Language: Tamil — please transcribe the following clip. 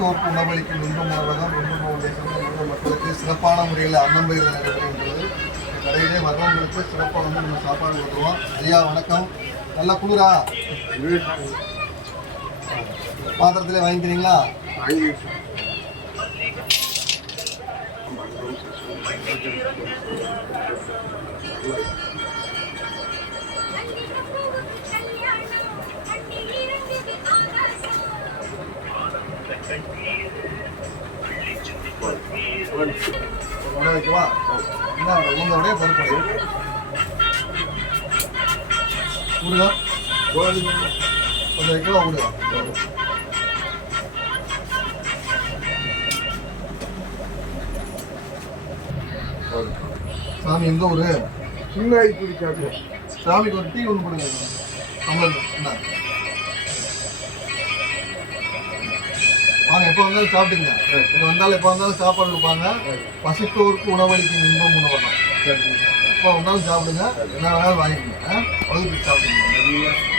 பசித்தோருக்கு உணவளிக்கும் இன்பம் உணவகம் இன்பம் ஃபவுண்டேஷன் மக்களுக்கு சிறப்பான முறையில் அன்னம் பயிர் நடைபெறுகின்றது. கடையிலே வர்றவங்களுக்கு சிறப்பாக வந்து நம்ம சாப்பாடு கொடுத்துருவோம். ஐயா வணக்கம். நல்லா குளிரா? பாத்திரத்திலே வாங்கிக்கிறீங்களா? உணவு வைக்கவா என்ன உங்களோடைய கொஞ்சம் வைக்கவா ஊடுகா சாமி எந்த ஊரு சின்ன சாமிக்கு ஒரு டீ ஒன்று கொடுங்க. என்ன எப்போ வந்தாலும் சாப்பிட்டுங்க இங்கே வந்தாலும் எப்போ வந்தாலும் சாப்பாடு கொடுப்பாங்க. பசித்தோருக்கு உணவளிக்கும் இன்பம் உணவகம் எப்போ வந்தாலும் சாப்பிடுங்க. என்ன வேணாலும் வாங்கிக்கோங்க? பகுதிக்கு சாப்பிடுங்க